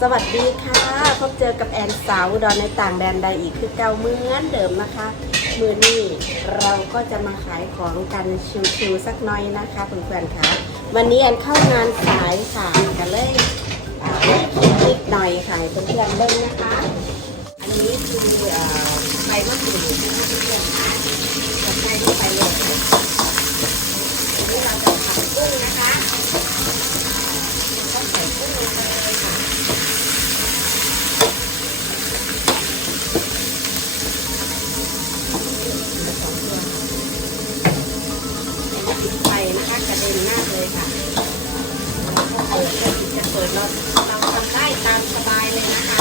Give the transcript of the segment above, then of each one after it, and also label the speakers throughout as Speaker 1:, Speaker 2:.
Speaker 1: สวัสดีค่ะ พบเจอกับแอนสาวดอนในต่างแดนใดอีกคือเก่าเหมือนเดิมนะคะมือนี้เราก็จะมาขายของกันชิวๆสักหน่อยนะคะเพื่อนๆค่ะวันนี้แอนเข้างานสายค่ะกันเลยอ่านิดหน่อยค่ะเพื่อนๆเบิ้งนะคะ อันนี้คือเอ่อใบมะกรูดนะคะเพื่อนๆค่ะใส่เข้าไปเลยค่ะอันนี้เราจะผัดกุ้งนะคะก็ใส่กุ้งลงไปเลยค่ะ ปิดไฟนะคะกระเด็นมากเลยค่ะแล้วก็เปิดก็จะเปิดเราเราทำได้ตามสบายเลยนะคะ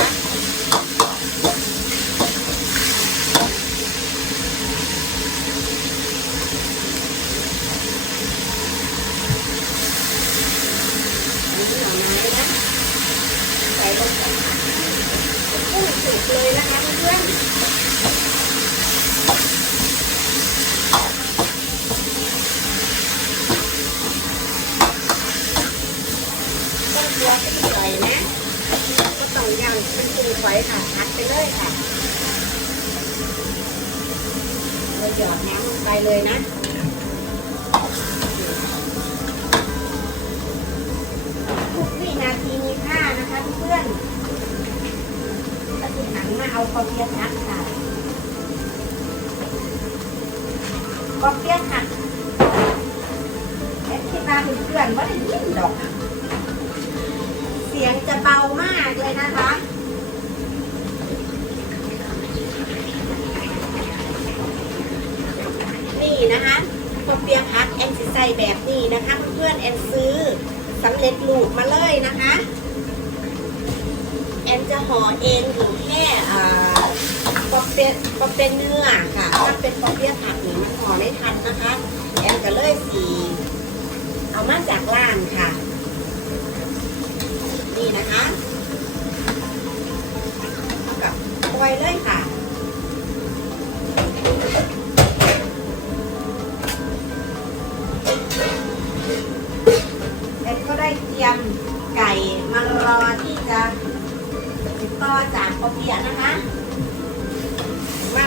Speaker 1: อันนี้หน่อไม้นะใส่ลงไปกุ้งสุกเลยนะคะเพื่อนๆ ต้องกลัวเป็นไก่นะก็ต้องย่าง เป็นกุ้งไฟค่ะทัดไปเลยค่ะเราหยอดน้ำลงไปเลยนะทุกวินาทีมีค่านะคะเพื่อนก็คือหันมาเอากระเทียมทัดค่ะกระเทียมหักแอดคิดว่าเพื่อนๆว่าได้ยินดอกเสียงจะเบามากเลยนะคะ นี่นะคะตัวเปียพักแอนสิใส่แบบนี้นะคะเพื่อนๆแอนซื้อสำเร็จรูปมาเลยนะคะแอนจะห่อเองอยู่แค่ปอเปียปอเปียเนื้อค่ะถ้าเป็นปอเปียผักนี่มันห่อไม่ทันนะคะแอนก็เลยสีเอามาจากร้านค่ะ นี่นะคะกับปล่อยเลยค่ะ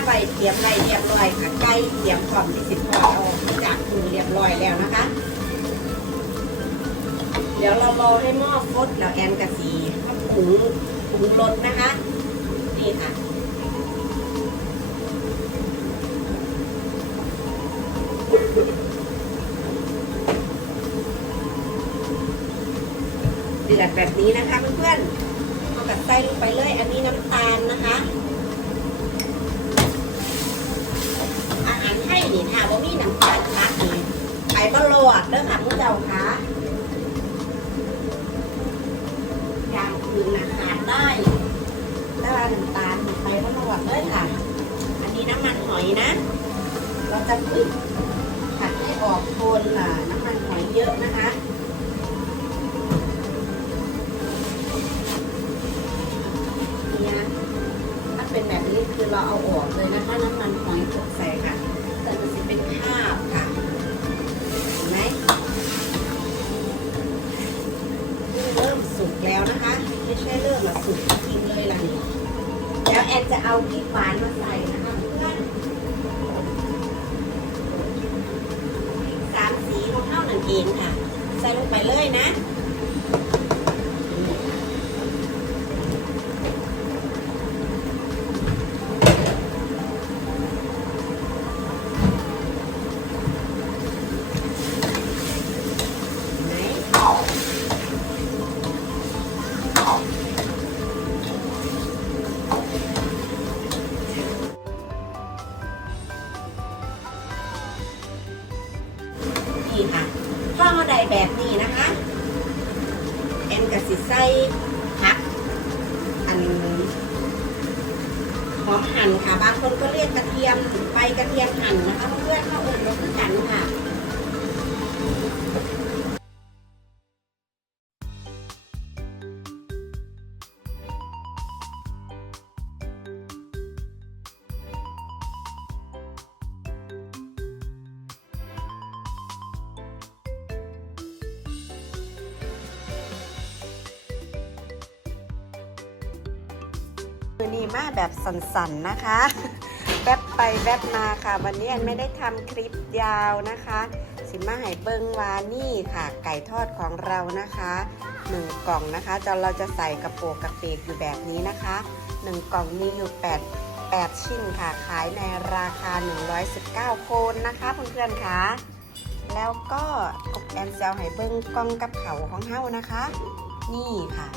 Speaker 1: ใบเตรียมไรเรียบร้อยค่ะไก่เตรียมพร้อมที่สิบพอดออกจากถุงเรียบร้อยแล้วนะคะ เดี๋ยวเรารอให้หม้อฟดแล้วแอนกะสีมาปรุงปรุงรสนะคะนี่ค่ะเดือดแบบนี้นะคะเพื่อนๆเอากับใส่ลงไปเลย อันนี้น้ำตาลนะคะ อาหารให้นี่ค่ะ ว่ามีน้ำตาลคักนี่ไปบ่โลดเด้อค่ะผู้เจ้าค่ะอย่างอื่นนะขาดได้ถ้าน้ำตาลไปบ่โลดเลยค่ะ อันนี้น้ำมันหอยนะ เราจะพึ่งผัดให้ออกโทนอ่าน้ำมันหอยเยอะนะคะเนี่ยถ้าเป็นแบบนี้คือเราเอาออกเลยนะคะน้ำมันหอยตกใส่ค่ะ นะคะไม่ใช่เริ่มละสุดจริงเลยล่ะนี่แล้วแอนจะเอาพริกหวานมาใส่นะคะเพื่อนพริกสามสีของเท่านั่นเองค่ะ ใส่ลงไปเลยนะ ก็สิใส่ผัก อันหอมหั่นค่ะ บางคนก็เรียกกระเทียมใบกระเทียมหั่นนะคะเพื่อนๆเข้าอุ่นรสกันค่ะ มือนี้มาแบบสันๆนะคะ แวบไปแวบมาค่ะ วันนี้อันไม่ได้ทำคลิปยาวนะคะ สิมาให้เบิงวานี่ค่ะ ไก่ทอดของเรานะคะหนึ่งกล่องนะคะจะเราจะใส่กระโปงกระเปกอยู่แบบนี้นะคะหนึ่งกล่องมีอยู่8 8ชิ้นค่ะ ขายในราคา 119โคนนะคะเพื่อนๆค่ะแล้วก็กบแอนเซลให้เบิ้งกล่องกับเขาของเฮานะคะ นี่ค่ะ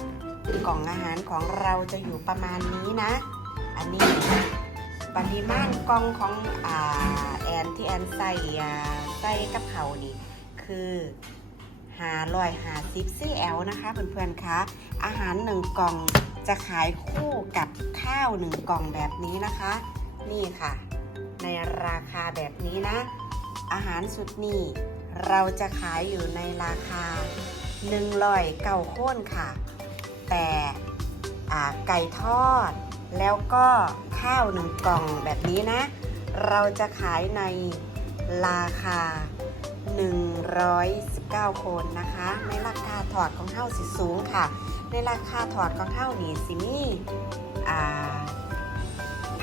Speaker 1: กล่องอาหารของเราจะอยู่ประมาณนี้นะ อันนี้ปริมาณกล่องของอ่าแอนที่แอนใส่ใส่กับเขานี่คือหาลอยหาซิปซี่แอลนะคะเพื่อนๆคะอาหารหนึ่งกล่องจะขายคู่กับข้าวหนึ่งกล่องแบบนี้นะคะ นี่ค่ะ ในราคาแบบนี้นะ อาหารสุดนี้เราจะขายอยู่ในราคา1ร้อยเก้าโค้นค่ะ แต่ไก่ทอด แล้วก็ข้าวหนึ่งกล่องแบบนี้นะ เราจะขายในราคา 119โคนนะคะ ในราคาถอดของเท่าสิสูงค่ะ ในราคาถอดของเท่านี่สิมี่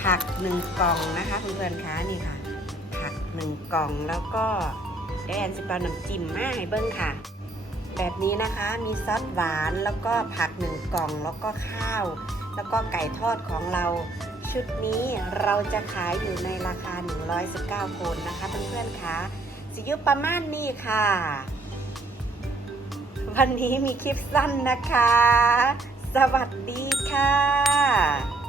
Speaker 1: ผักหนึ่งกล่องนะคะเพื่อนๆคะนี่ค่ะ ผักหนึ่งกล่องแล้วก็เดี๋ยวแอนสิปเอาน้ำจิ้มมาให้เบิ้งค่ะ แบบนี้นะคะมีซอสหวานแล้วก็ผักหนึ่งกล่องแล้วก็ข้าว แล้วก็ไก่ทอดของเรา ชุดนี้เราจะขายอยู่ในราคา 119คนนะคะเพื่อนๆคะสิยุประมาณนี้ค่ะ วันนี้มีคลิปสั้นนะคะ สวัสดีค่ะ